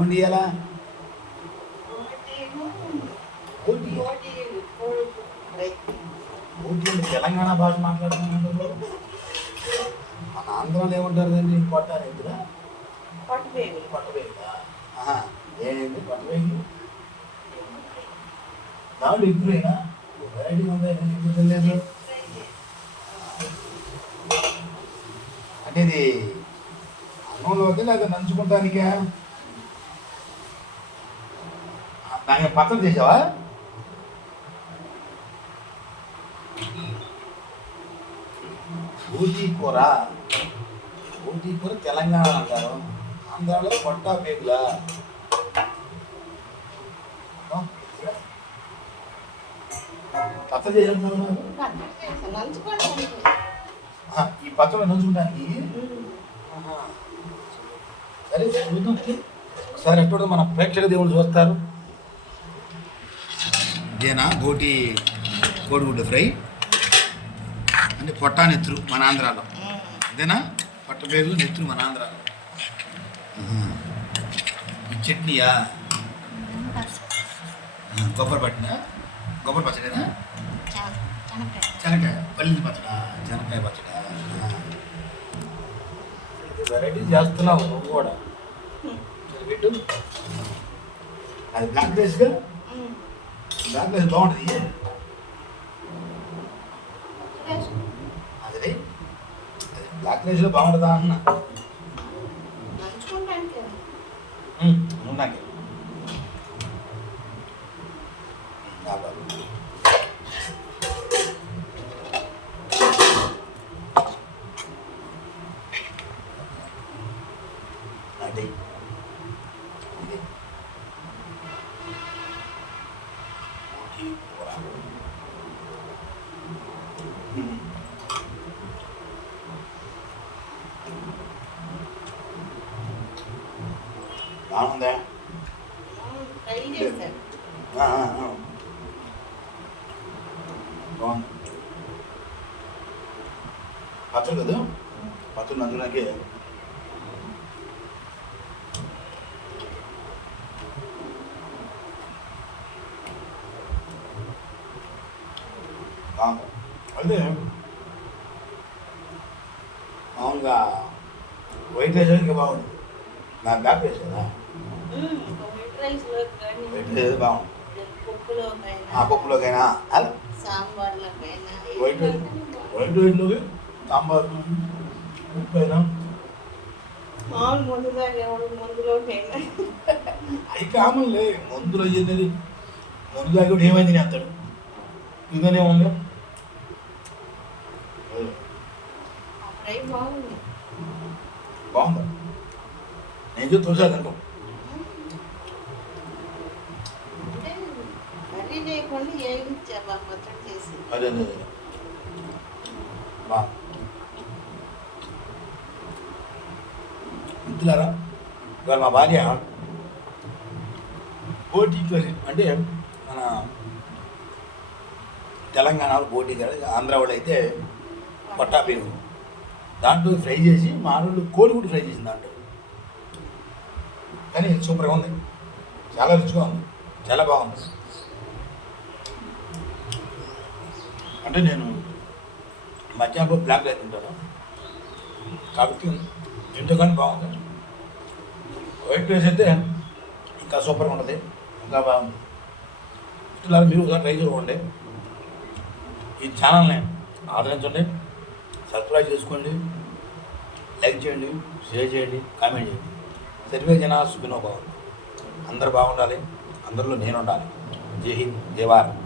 ఏమండి ఇలా OT OT అంటే తెలంగాణ భాష మాట్లాడుతున్నారు. మన ఆంధ్రాలో ఏమంటారు అండి? కొట్టాలి ఇందులో పట్టవేగులా ఏంటి పట్టవేగి దాంట్లో ఇప్పుడైనా వెరైటీ ఉందా? ఇప్పుడు తెలియదు. అంటే ఇది అన్నంలో అయితే లేదా నంచుకుంటానికా? దానికి పచ్చడి చేసావా? ఊటీ కూర. ఊటీ కూర తెలంగాణ అంటారు, ఆంధ్రాలో పట్టా పేగులా. పచ్చడి చేయాలి. ఈ పచ్చడి నంచుకుంటానికి సరే చూద్దాం. ఒకసారి ఎప్పుడు మన ప్రేక్షక దేవుడు చూస్తారు. ఇదేనా బోటి కోడిగుడ్డు ఫ్రై అంటే పొట్టా నెత్తురు మన ఆంధ్రాలో. ఇదేనా పట్టపేరు నెత్తురు మన ఆంధ్రాలో. ఈ చట్నీయా కొబ్బరి పట్టినా కొబ్బరి పచ్చడినా శనక్కాయ పల్లి పచ్చడా శనక్కాయ పచ్చడా. వెరైటీ చేస్తున్నావు నువ్వు కూడా. పెట్టు అది బ్లాక్ రైస్గా. బ్లాక్ రైస్ బాగుంటుంది. అదే అది బ్లాక్ రైస్లో బాగుంటుందా అన్న. ఉన్నాకే అదే బాగుందా? బాగుంది. పచ్చడి కదా, పచ్చడి అందులోకే అంటే మామూలుగా వైట్ రైస్ ఇంకా బాగుంది. నాకు బ్లాక్ రైస్ కదా వైట్ రైస్ బాగుంది. పప్పులోకైనా వైట్ రైస్లోకి సాంబార్ ఉప్పు అయినా అవి కామన్లే. మందులు అయ్యేది మందు తాగి కూడా ఏమైంది నేను అంటాడు. ఇదనే ఉంది బాగుందా? నేను చూసి తోసాది అనుకో. అదే అదే బా మిత్రులారా, ఇవాళ మా భార్య బోటి కర్రీ అంటే మన తెలంగాణలో బోటి కర్రీ, ఆంధ్ర వాళ్ళు అయితే పట్టా పేరు దాంట్లో ఫ్రై చేసి మా ఆడవాళ్ళు కోడిగుడ్డు ఫ్రై చేసింది దాంట్లో. కానీ సూపర్గా ఉంది, చాలా రుచిగా ఉంది, చాలా బాగుంది. అంటే నేను మధ్యాహ్నం బ్లాక్ రైస్ తింటాను కాబట్టి తింటే కానీ బాగుంది. వైట్ రైస్ అయితే ఇంకా సూపర్గా ఉంటుంది, ఇంకా బాగుంది. ఇట్లా మీరు ఒకసారి ట్రై చేసుకోండి. ఈ ఛానల్ని ఆదరించండి, సబ్స్క్రైబ్ చేసుకోండి, లైక్ చేయండి, షేర్ చేయండి, కామెంట్ చేయండి. సర్వే జనా సుఖినో భవంతు. అందరూ బాగుండాలి, అందరిలో నేను ఉండాలి. జై హింద్, జై భారత్.